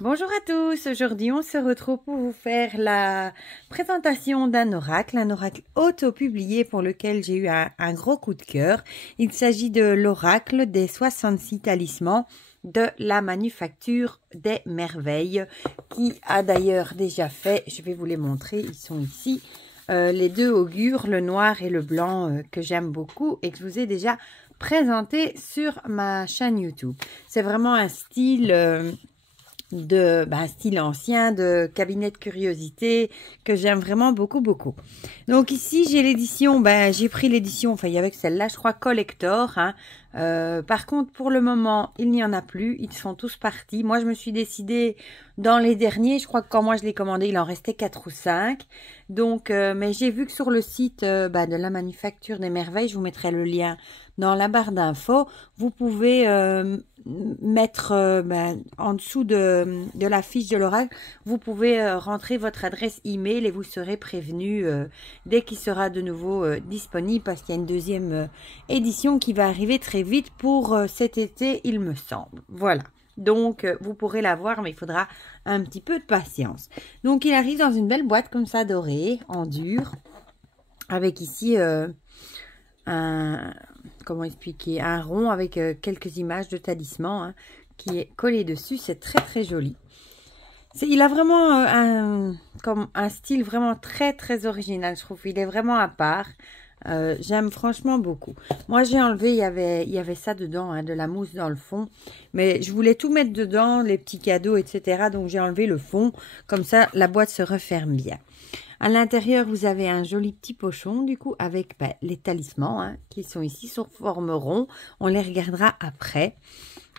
Bonjour à tous, aujourd'hui on se retrouve pour vous faire la présentation d'un oracle, un oracle auto-publié pour lequel j'ai eu un gros coup de cœur. Il s'agit de l'oracle des 66 talismans de la manufacture des merveilles qui a d'ailleurs déjà fait, je vais vous les montrer, ils sont ici, les deux augures, le noir et le blanc que j'aime beaucoup et que je vous ai déjà présenté sur ma chaîne YouTube. C'est vraiment un style... un style ancien de cabinet de curiosité que j'aime vraiment beaucoup. Donc ici j'ai l'édition, j'ai pris l'édition, enfin il y avait que celle-là, je crois collector. Par contre pour le moment il n'y en a plus, ils sont tous partis. Moi je me suis décidée dans les derniers, je crois que quand moi je l'ai commandé il en restait 4 ou 5. Donc mais j'ai vu que sur le site de la manufacture des merveilles, je vous mettrai le lien dans la barre d'infos, vous pouvez mettre en dessous de la fiche de l'oracle, vous pouvez rentrer votre adresse email et vous serez prévenu dès qu'il sera de nouveau disponible parce qu'il y a une deuxième édition qui va arriver très vite pour cet été, il me semble. Voilà. Donc, vous pourrez l'avoir, mais il faudra un petit peu de patience. Donc, il arrive dans une belle boîte comme ça, dorée, en dur, avec ici comment expliquer, un rond avec quelques images de talismans qui est collé dessus. C'est très joli. Il a vraiment un style vraiment très original, je trouve. Il est vraiment à part. J'aime franchement beaucoup. Moi j'ai enlevé, il y avait ça dedans, de la mousse dans le fond, mais je voulais tout mettre dedans, les petits cadeaux, etc. Donc j'ai enlevé le fond, comme ça la boîte se referme bien. À l'intérieur, vous avez un joli petit pochon, du coup, avec les talismans qui sont ici sur forme rond. On les regardera après.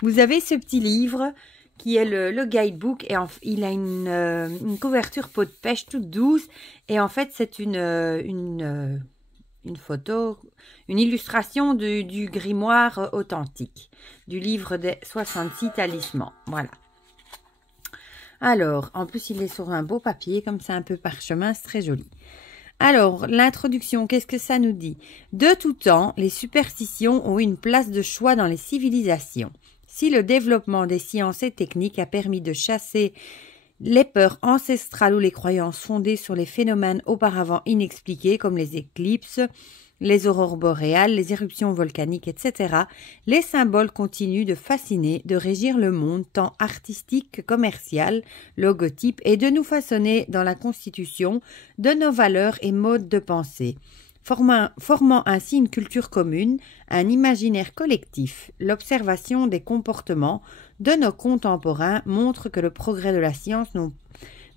Vous avez ce petit livre qui est le guidebook et il a une couverture peau de pêche toute douce. Et en fait, c'est une photo, une illustration du grimoire authentique, du livre des 66 talismans. Voilà. Alors, en plus, il est sur un beau papier, comme ça, un peu parchemin, c'est très joli. Alors, l'introduction, qu'est-ce que ça nous dit? De tout temps, les superstitions ont eu une place de choix dans les civilisations. Si le développement des sciences et techniques a permis de chasser les peurs ancestrales ou les croyances fondées sur les phénomènes auparavant inexpliqués, comme les éclipses, les aurores boréales, les éruptions volcaniques, etc., les symboles continuent de fasciner, de régir le monde tant artistique que commercial, logotype, et de nous façonner dans la constitution de nos valeurs et modes de pensée, formant ainsi une culture commune, un imaginaire collectif. L'observation des comportements de nos contemporains montre que le progrès de la science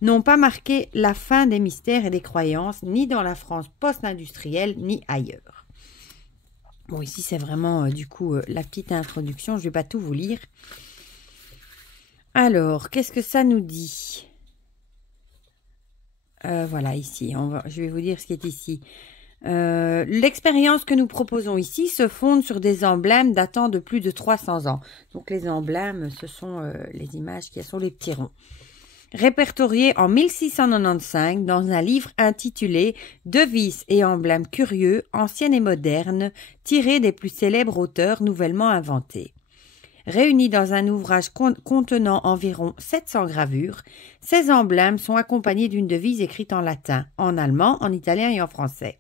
n'ont pas marqué la fin des mystères et des croyances, ni dans la France post-industrielle, ni ailleurs. Bon, ici, c'est vraiment, du coup, la petite introduction. Je ne vais pas tout vous lire. Alors, qu'est-ce que ça nous dit? Voilà, ici, je vais vous dire ce qui est ici. L'expérience que nous proposons ici se fonde sur des emblèmes datant de plus de 300 ans. Donc, les emblèmes, ce sont les images qui sont les petits ronds. Répertorié en 1695 dans un livre intitulé « Devises et emblèmes curieux, anciennes et modernes, tirés des plus célèbres auteurs nouvellement inventés ». Réunis dans un ouvrage contenant environ 700 gravures, ces emblèmes sont accompagnés d'une devise écrite en latin, en allemand, en italien et en français.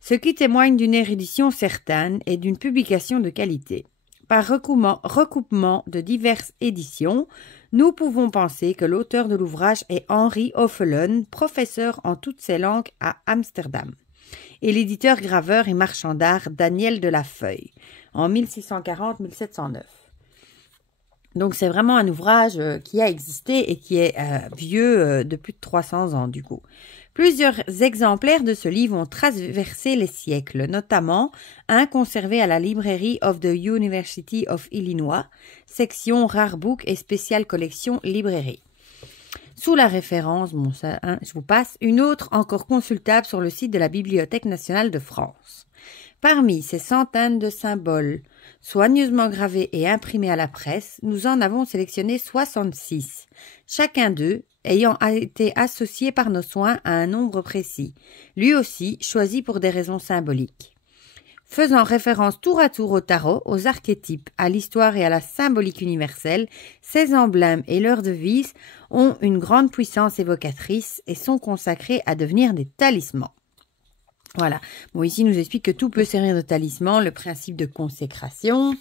Ce qui témoigne d'une érudition certaine et d'une publication de qualité. Par recoupement de diverses éditions, nous pouvons penser que l'auteur de l'ouvrage est Henri Hoffelen, professeur en toutes ces langues à Amsterdam, et l'éditeur graveur et marchand d'art Daniel de la Feuille, en 1640-1709. Donc c'est vraiment un ouvrage qui a existé et qui est vieux de plus de 300 ans du coup. Plusieurs exemplaires de ce livre ont traversé les siècles, notamment un conservé à la Library of the University of Illinois, section Rare Book et spéciale collection librairie. Sous la référence, je vous passe, une autre encore consultable sur le site de la Bibliothèque nationale de France. Parmi ces centaines de symboles soigneusement gravés et imprimés à la presse, nous en avons sélectionné 66, chacun d'eux ayant été associé par nos soins à un nombre précis, lui aussi choisi pour des raisons symboliques. Faisant référence tour à tour au tarot, aux archétypes, à l'histoire et à la symbolique universelle, ces emblèmes et leurs devises ont une grande puissance évocatrice et sont consacrés à devenir des talismans. Voilà. Bon, ici, il nous explique que tout peut servir de talisman, le principe de consécration,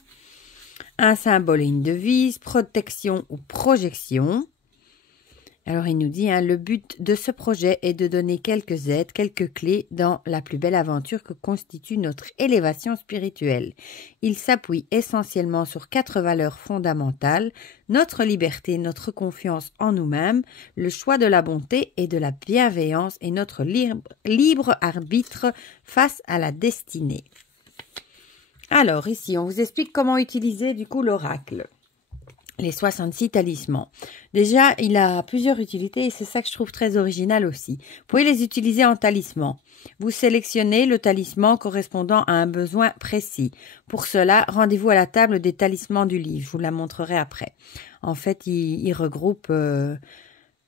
un symbole et une devise, protection ou projection. Alors, il nous dit, le but de ce projet est de donner quelques aides, quelques clés dans la plus belle aventure que constitue notre élévation spirituelle. Il s'appuie essentiellement sur 4 valeurs fondamentales, notre liberté, notre confiance en nous-mêmes, le choix de la bonté et de la bienveillance et notre libre arbitre face à la destinée. Alors, ici, on vous explique comment utiliser du coup l'oracle. Les 66 talismans. Déjà, il a plusieurs utilités et c'est ça que je trouve très original aussi. Vous pouvez les utiliser en talisman. Vous sélectionnez le talisman correspondant à un besoin précis. Pour cela, rendez-vous à la table des talismans du livre. Je vous la montrerai après. En fait, il regroupe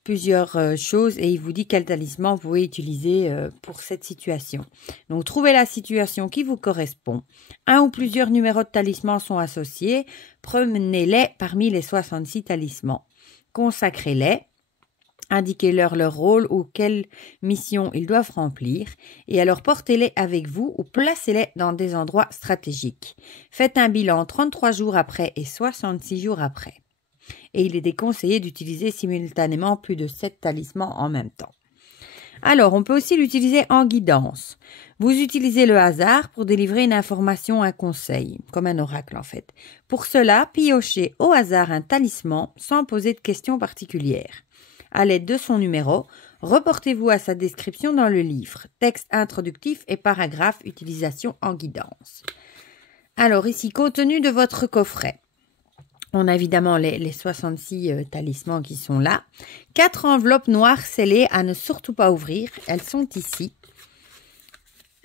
plusieurs choses et il vous dit quel talisman vous pouvez utiliser pour cette situation. Donc, trouvez la situation qui vous correspond. Un ou plusieurs numéros de talisman sont associés. Prenez-les parmi les 66 talismans. Consacrez-les. Indiquez-leur leur rôle ou quelle mission ils doivent remplir. Et alors, portez-les avec vous ou placez-les dans des endroits stratégiques. Faites un bilan 33 jours après et 66 jours après. Et il est déconseillé d'utiliser simultanément plus de 7 talismans en même temps. Alors, on peut aussi l'utiliser en guidance. Vous utilisez le hasard pour délivrer une information, un conseil, comme un oracle en fait. Pour cela, piochez au hasard un talisman sans poser de questions particulières. À l'aide de son numéro, reportez-vous à sa description dans le livre, texte introductif et paragraphe utilisation en guidance. Alors ici, contenu de votre coffret. On a évidemment les 66 talismans qui sont là. 4 enveloppes noires scellées à ne surtout pas ouvrir. Elles sont ici.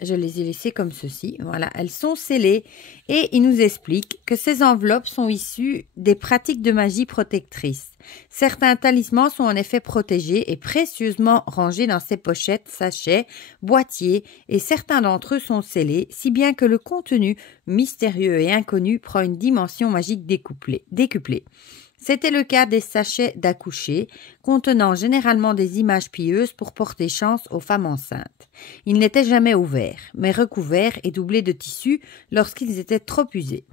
Je les ai laissées comme ceci. Voilà, elles sont scellées. Et il nous explique que ces enveloppes sont issues des pratiques de magie protectrice. Certains talismans sont en effet protégés et précieusement rangés dans ces pochettes, sachets, boîtiers, et certains d'entre eux sont scellés, si bien que le contenu mystérieux et inconnu prend une dimension magique décuplée. C'était le cas des sachets d'accoucher, contenant généralement des images pieuses pour porter chance aux femmes enceintes. Ils n'étaient jamais ouverts, mais recouverts et doublés de tissu lorsqu'ils étaient trop usés.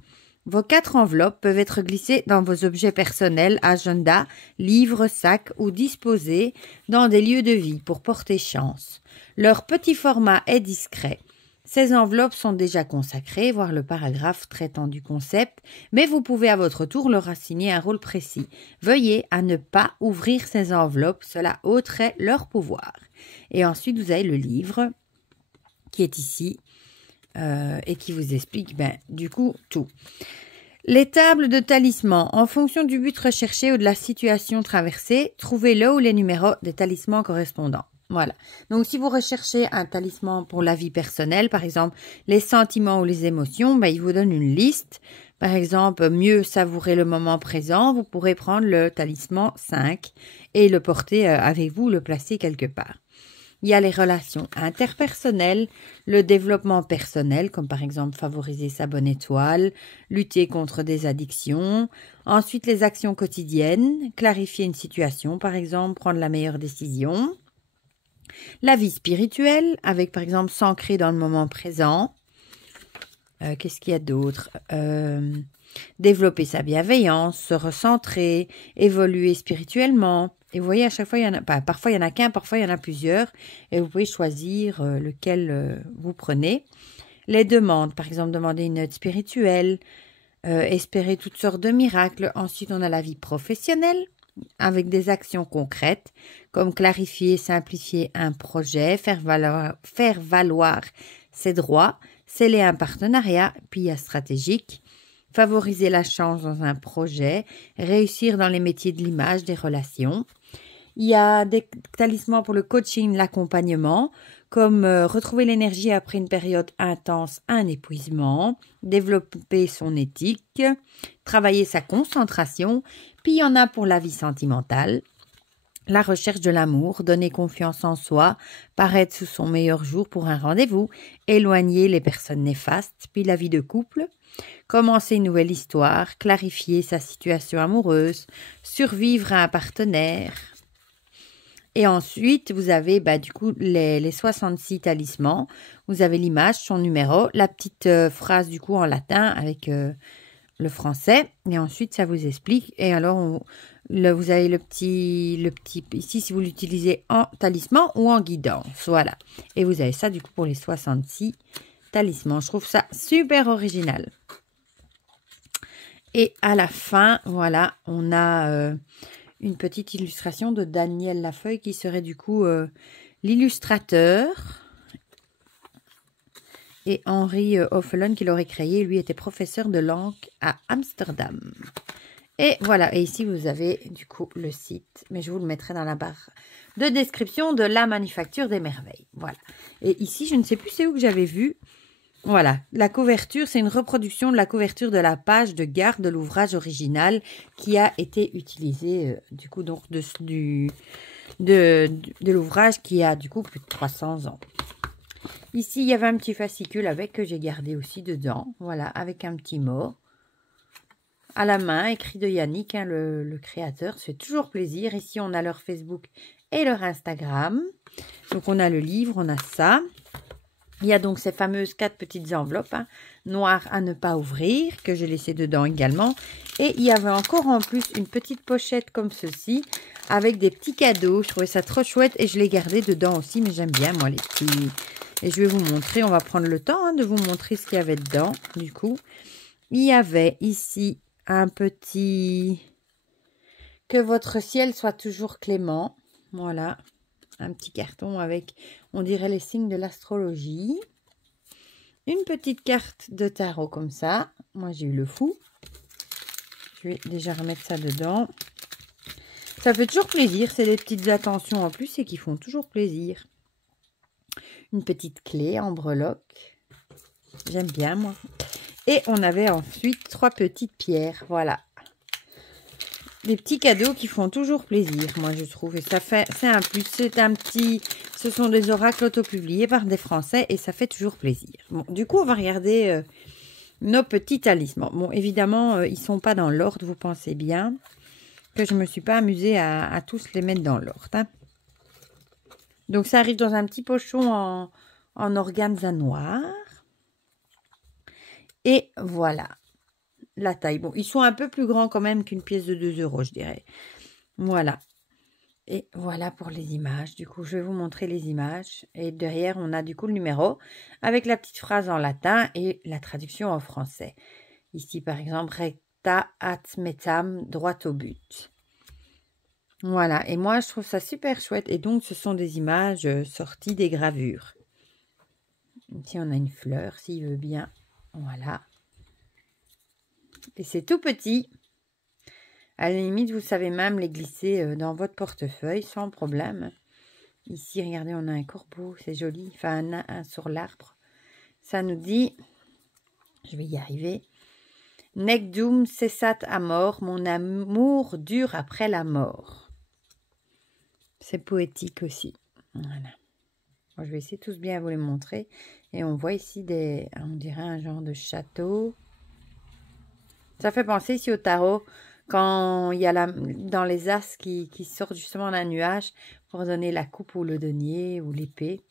Vos 4 enveloppes peuvent être glissées dans vos objets personnels, agenda, livres, sacs ou disposées dans des lieux de vie pour porter chance. Leur petit format est discret. Ces enveloppes sont déjà consacrées, voire le paragraphe traitant du concept, mais vous pouvez à votre tour leur assigner un rôle précis. Veuillez à ne pas ouvrir ces enveloppes, cela ôterait leur pouvoir. Et ensuite, vous avez le livre qui est ici et qui vous explique du coup tout. Les tables de talismans, en fonction du but recherché ou de la situation traversée, trouvez le ou les numéros des talismans correspondants. Voilà. Donc, si vous recherchez un talisman pour la vie personnelle, par exemple, les sentiments ou les émotions, il vous donne une liste. Par exemple, mieux savourer le moment présent, vous pourrez prendre le talisman 5 et le porter avec vous, le placer quelque part. Il y a les relations interpersonnelles, le développement personnel, comme par exemple favoriser sa bonne étoile, lutter contre des addictions. Ensuite, les actions quotidiennes, clarifier une situation, par exemple, prendre la meilleure décision. La vie spirituelle, avec par exemple s'ancrer dans le moment présent. Qu'est-ce qu'il y a d'autre? Développer sa bienveillance, se recentrer, évoluer spirituellement. Et vous voyez, à chaque fois, parfois il y en a qu'un, parfois il y en a plusieurs. Et vous pouvez choisir lequel vous prenez. Les demandes, par exemple, demander une aide spirituelle, espérer toutes sortes de miracles. Ensuite, on a la vie professionnelle, avec des actions concrètes, comme clarifier, simplifier un projet, faire valoir ses droits, sceller un partenariat, puis stratégique, favoriser la chance dans un projet, réussir dans les métiers de l'image, des relations. Il y a des talismans pour le coaching, l'accompagnement, comme retrouver l'énergie après une période intense, un épuisement, développer son éthique, travailler sa concentration. Puis il y en a pour la vie sentimentale, La recherche de l'amour, donner confiance en soi, paraître sous son meilleur jour pour un rendez-vous, éloigner les personnes néfastes, puis la vie de couple, commencer une nouvelle histoire, clarifier sa situation amoureuse, survivre à un partenaire. Et ensuite, vous avez du coup les 66 talismans. Vous avez l'image, son numéro, la petite phrase du coup en latin avec le français. Et ensuite, ça vous explique. Et alors, vous avez le petit ici si vous l'utilisez en talisman ou en guidance. Voilà. Et vous avez ça du coup pour les 66 talismans. Je trouve ça super original. Et à la fin, voilà, on a une petite illustration de Daniel Lafeuille qui serait du coup l'illustrateur. Et Henri Hoffelen qui l'aurait créé, lui était professeur de langue à Amsterdam. Et voilà, et ici vous avez du coup le site, mais je vous le mettrai dans la barre de description de la Manufacture des Merveilles. Voilà. Et ici, je ne sais plus c'est où que j'avais vu. Voilà, la couverture, c'est une reproduction de la couverture de la page de garde de l'ouvrage original qui a été utilisé du coup donc de l'ouvrage qui a du coup plus de 300 ans. Ici, il y avait un petit fascicule avec que j'ai gardé aussi dedans, voilà, avec un petit mot à la main, écrit de Yannick, hein, le créateur. Ça fait toujours plaisir. Ici, on a leur Facebook et leur Instagram. Donc, on a le livre, on a ça. Il y a donc ces fameuses 4 petites enveloppes noires à ne pas ouvrir, que j'ai laissées dedans également. Et il y avait encore en plus une petite pochette comme ceci, avec des petits cadeaux. Je trouvais ça trop chouette et je l'ai gardé dedans aussi, mais j'aime bien, moi, les petits. Et je vais vous montrer, on va prendre le temps de vous montrer ce qu'il y avait dedans, du coup. Il y avait ici un petit... Que votre ciel soit toujours clément. Voilà. Un petit carton avec, on dirait, les signes de l'astrologie. Une petite carte de tarot comme ça. Moi, j'ai eu le fou. Je vais déjà remettre ça dedans. Ça fait toujours plaisir. C'est des petites attentions en plus et qui font toujours plaisir. Une petite clé en breloque. J'aime bien, moi. Et on avait ensuite 3 petites pierres. Voilà. Des petits cadeaux qui font toujours plaisir, moi je trouve. Et ça fait, c'est un plus, c'est un petit, ce sont des oracles auto-publiés par des Français et ça fait toujours plaisir. Bon, du coup, on va regarder nos petits talismans. Bon, évidemment, ils sont pas dans l'ordre, vous pensez bien que je me suis pas amusée à tous les mettre dans l'ordre. Hein. Donc, ça arrive dans un petit pochon en organza noir. Et voilà. La taille. Bon, ils sont un peu plus grands quand même qu'une pièce de 2 €, je dirais. Voilà. Et voilà pour les images. Du coup, je vais vous montrer les images. Et derrière, on a du coup le numéro avec la petite phrase en latin et la traduction en français. Ici, par exemple, recta ad metam, droit au but. Voilà. Et moi, je trouve ça super chouette. Et donc, ce sont des images sorties des gravures. Ici, on a une fleur, s'il veut bien. Voilà. Et c'est tout petit. À la limite, vous savez même les glisser dans votre portefeuille sans problème. Ici, regardez, on a un corbeau, c'est joli. Enfin, un sur l'arbre. Ça nous dit, je vais y arriver. Nec dum cessat amor, mon amour dure après la mort. C'est poétique aussi. Voilà. Bon, je vais essayer tous bien à vous les montrer. Et on voit ici on dirait un genre de château. Ça fait penser ici au tarot, quand il y a dans les as qui sortent justement d'un nuage pour donner la coupe ou le denier ou l'épée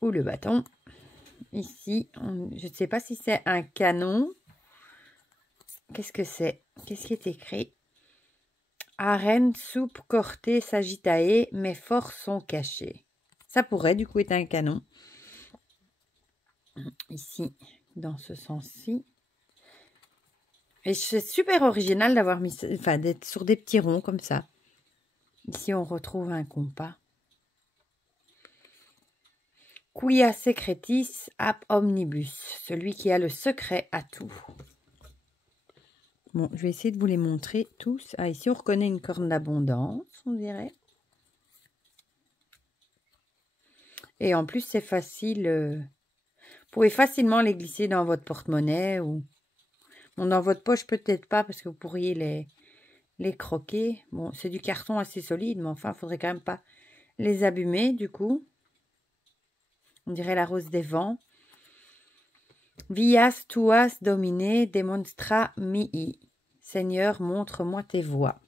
ou le bâton. Ici, je ne sais pas si c'est un canon. Qu'est-ce que c'est? Qu'est-ce qui est écrit? Arène, soupe, corté, sagittae, mes forces sont cachées. Ça pourrait du coup être un canon. Ici, dans ce sens-ci. Et c'est super original d'avoir mis, enfin, d'être sur des petits ronds comme ça. Ici, on retrouve un compas. Quia secretis ap omnibus, celui qui a le secret à tout. Bon, je vais essayer de vous les montrer tous. Ah, ici, on reconnaît une corne d'abondance, on dirait. Et en plus, c'est facile. Vous pouvez facilement les glisser dans votre porte-monnaie ou... Bon, dans votre poche, peut-être pas, parce que vous pourriez les croquer. Bon, c'est du carton assez solide, mais enfin, il faudrait quand même pas les abîmer, du coup. On dirait la rose des vents. Vias tuas domine demonstra mihi. Seigneur, montre-moi tes voies.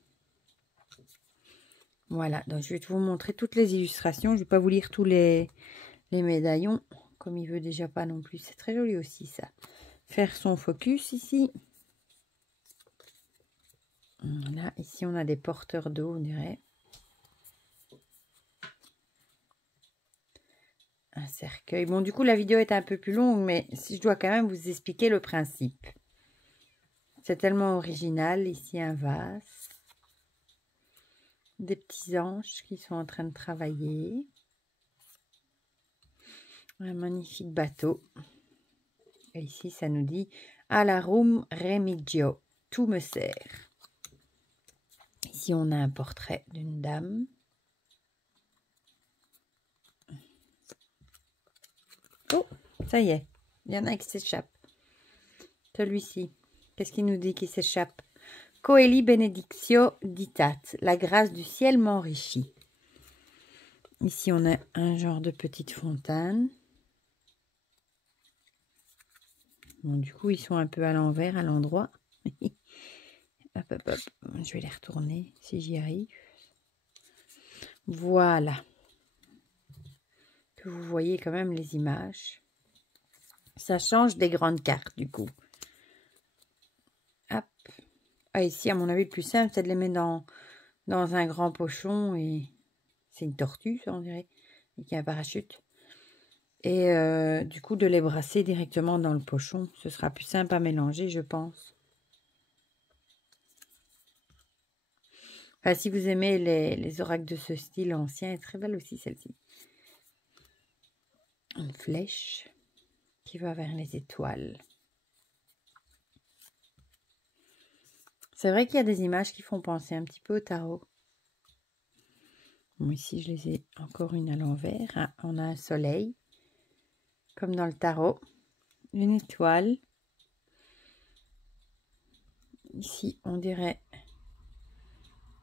Voilà, donc je vais vous montrer toutes les illustrations. Je ne vais pas vous lire tous les médaillons, comme il veut déjà pas non plus. C'est très joli aussi, ça. Faire son focus ici. Là, ici, on a des porteurs d'eau, on dirait. Un cercueil. Bon, du coup, la vidéo est un peu plus longue, mais si je dois quand même vous expliquer le principe. C'est tellement original. Ici, un vase. Des petits anges qui sont en train de travailler. Un magnifique bateau. Et ici, ça nous dit « Alarum remigio ». Tout me sert. Ici, on a un portrait d'une dame. Oh, ça y est. Il y en a qui s'échappent. Celui-ci. Qu'est-ce qu'il nous dit qui s'échappe? Coeli benedictio ditat. La grâce du ciel m'enrichit. Ici, on a un genre de petite fontaine. Bon, du coup, ils sont un peu à l'envers, à l'endroit. Hop, hop, hop. Je vais les retourner si j'y arrive. Voilà. Que vous voyez quand même les images. Ça change des grandes cartes, du coup. Hop. Ah, ici, à mon avis, le plus simple, c'est de les mettre dans un grand pochon. Et c'est une tortue, ça, on dirait. Et qui a un parachute. Et du coup, de les brasser directement dans le pochon. Ce sera plus simple à mélanger, je pense. Enfin, si vous aimez les oracles de ce style ancien, elle est très belle aussi, celle-ci. Une flèche qui va vers les étoiles. C'est vrai qu'il y a des images qui font penser un petit peu au tarot. Bon, ici, je les ai encore une à l'envers. Ah, on a un soleil, comme dans le tarot. Une étoile. Ici, on dirait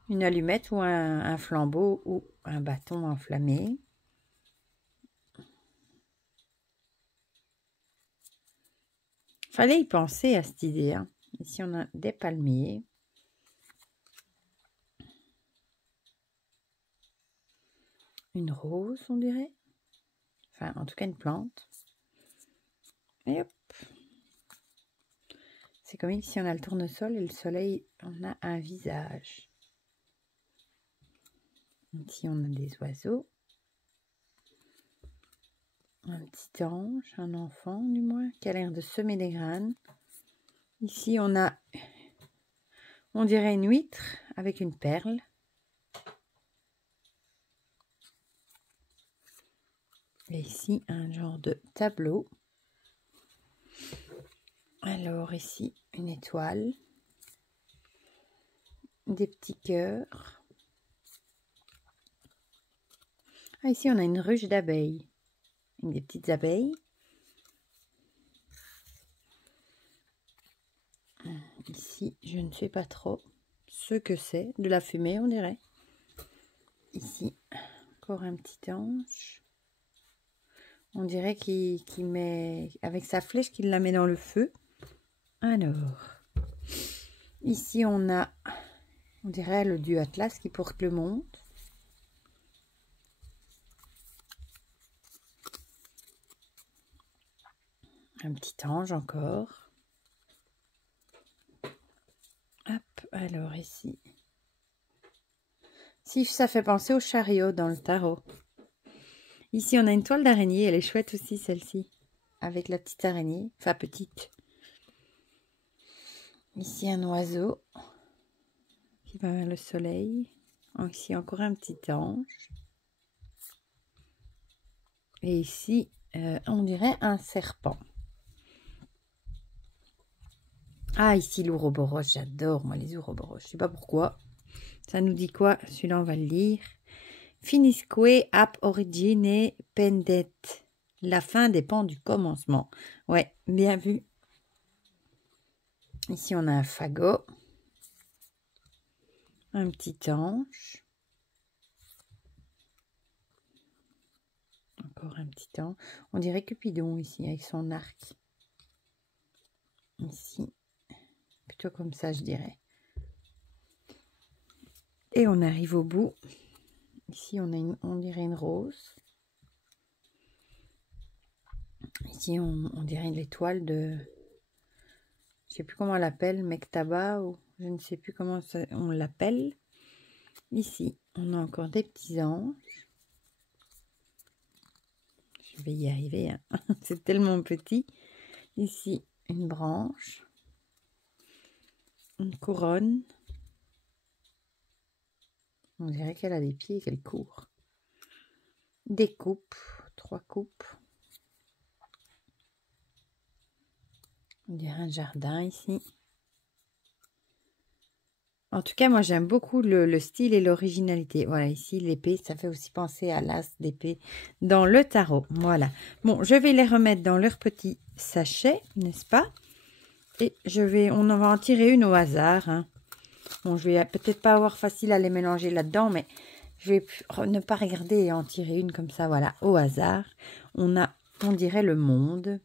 une allumette ou un flambeau ou un bâton enflammé. Fallait y penser à cette idée. Hein. Ici, on a des palmiers. Une rose, on dirait. Enfin, en tout cas, une plante. Et hop. C'est comme ici, on a le tournesol et le soleil, on a un visage. Ici, on a des oiseaux. Un petit ange, un enfant du moins, qui a l'air de semer des graines. Ici, on dirait une huître avec une perle. Et ici, un genre de tableau. Alors ici, une étoile. Des petits cœurs. Ah, ici, on a une ruche d'abeilles. Des petites abeilles. Ici, je ne sais pas trop ce que c'est. De la fumée, on dirait. Ici, encore un petit ange. On dirait qu'il met, avec sa flèche, qu'il la met dans le feu. Alors, ici, on dirait le dieu Atlas qui porte le monde. Un petit ange encore. Hop, alors ici. Si ça fait penser au chariot dans le tarot. Ici, on a une toile d'araignée. Elle est chouette aussi, celle-ci. Avec la petite araignée. Enfin, petite. Ici, un oiseau qui va vers le soleil. Ici, encore un petit ange. Et ici, on dirait un serpent. Ah, ici, l'ouroboros. J'adore, moi, les ouroboros. Je ne sais pas pourquoi. Ça nous dit quoi? Celui-là, on va le lire. Finisque ap origine pendet. La fin dépend du commencement. Ouais, bien vu. Ici, on a un fagot. Un petit ange. Encore un petit ange. On dirait Cupidon ici avec son arc. Ici. Plutôt comme ça, je dirais. Et on arrive au bout. Ici, on dirait une rose. Ici, on dirait l'étoile de... Je ne sais plus comment on l'appelle, Mektaba, ou je ne sais plus comment on l'appelle. Ici, on a encore des petits anges. Je vais y arriver, hein. C'est tellement petit. Ici, une branche. Une couronne. On dirait qu'elle a des pieds et qu'elle court. Des coupes, 3 coupes. On dirait un jardin ici. En tout cas, moi, j'aime beaucoup le style et l'originalité. Voilà, ici, l'épée, ça fait aussi penser à l'as d'épée dans le tarot. Voilà. Bon, je vais les remettre dans leur petit sachet, n'est-ce pas? Et on va en tirer une au hasard, hein. Bon, je vais peut-être pas avoir facile à les mélanger là-dedans, mais je vais ne pas regarder et en tirer une comme ça, voilà, au hasard. On dirait le monde.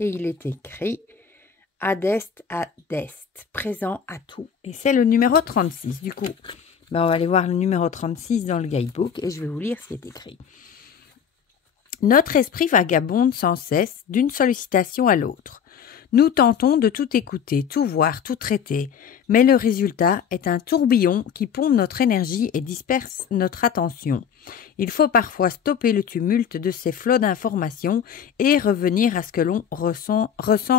Et il est écrit Adest Adest, présent à tout. Et c'est le numéro 36. Du coup, on va aller voir le numéro 36 dans le guidebook et je vais vous lire ce qui est écrit. Notre esprit vagabonde sans cesse d'une sollicitation à l'autre. Nous tentons de tout écouter, tout voir, tout traiter, mais le résultat est un tourbillon qui pompe notre énergie et disperse notre attention. Il faut parfois stopper le tumulte de ces flots d'informations et revenir à ce que l'on ressent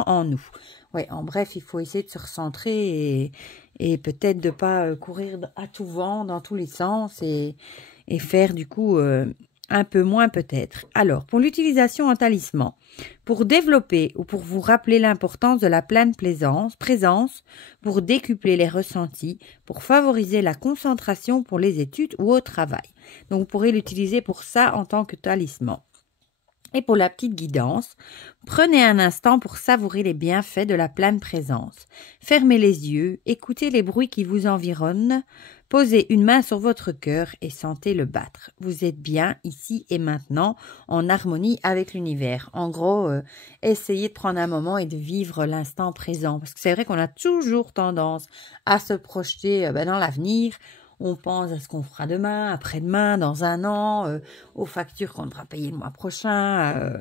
en nous. Ouais, en bref, il faut essayer de se recentrer et peut-être de ne pas courir à tout vent dans tous les sens et faire du coup... un peu moins peut-être. Alors, pour l'utilisation en talisman, pour développer ou pour vous rappeler l'importance de la pleine présence, pour décupler les ressentis, pour favoriser la concentration pour les études ou au travail. Donc, vous pourrez l'utiliser pour ça en tant que talisman. Et pour la petite guidance, prenez un instant pour savourer les bienfaits de la pleine présence. Fermez les yeux, écoutez les bruits qui vous environnent, posez une main sur votre cœur et sentez-le battre. Vous êtes bien ici et maintenant, en harmonie avec l'univers. En gros, essayez de prendre un moment et de vivre l'instant présent. Parce que c'est vrai qu'on a toujours tendance à se projeter dans l'avenir. On pense à ce qu'on fera demain, après-demain, dans un an, aux factures qu'on devra payer le mois prochain,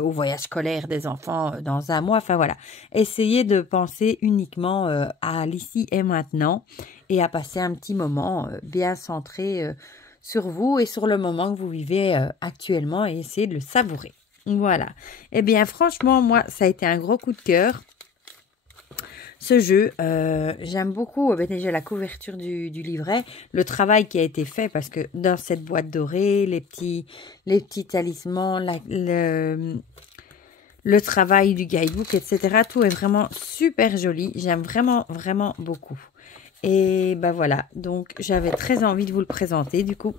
au voyage scolaire des enfants dans un mois. Enfin voilà, essayez de penser uniquement à l'ici et maintenant et à passer un petit moment bien centré sur vous et sur le moment que vous vivez actuellement et essayez de le savourer. Voilà. Eh bien, franchement, moi, ça a été un gros coup de cœur. Ce jeu, j'aime beaucoup déjà la couverture du livret, le travail qui a été fait parce que dans cette boîte dorée, les petits talismans, le travail du guidebook, etc. Tout est vraiment super joli. J'aime vraiment, vraiment beaucoup. Et ben voilà, donc j'avais très envie de vous le présenter du coup.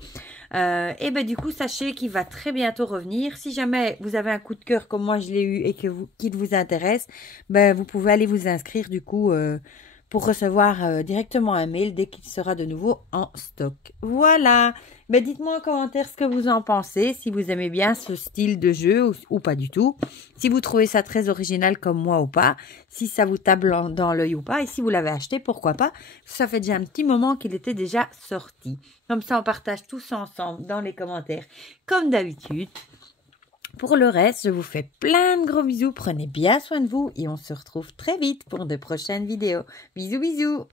Et ben du coup, sachez qu'il va très bientôt revenir. Si jamais vous avez un coup de cœur comme moi je l'ai eu et qu'il vous intéresse, ben vous pouvez aller vous inscrire du coup pour recevoir directement un mail dès qu'il sera de nouveau en stock. Voilà. Ben dites-moi en commentaire ce que vous en pensez, si vous aimez bien ce style de jeu ou pas du tout. Si vous trouvez ça très original comme moi ou pas. Si ça vous tape dans l'œil ou pas. Et si vous l'avez acheté, pourquoi pas. Ça fait déjà un petit moment qu'il était déjà sorti. Comme ça, on partage tous ensemble dans les commentaires comme d'habitude. Pour le reste, je vous fais plein de gros bisous. Prenez bien soin de vous et on se retrouve très vite pour de prochaines vidéos. Bisous, bisous.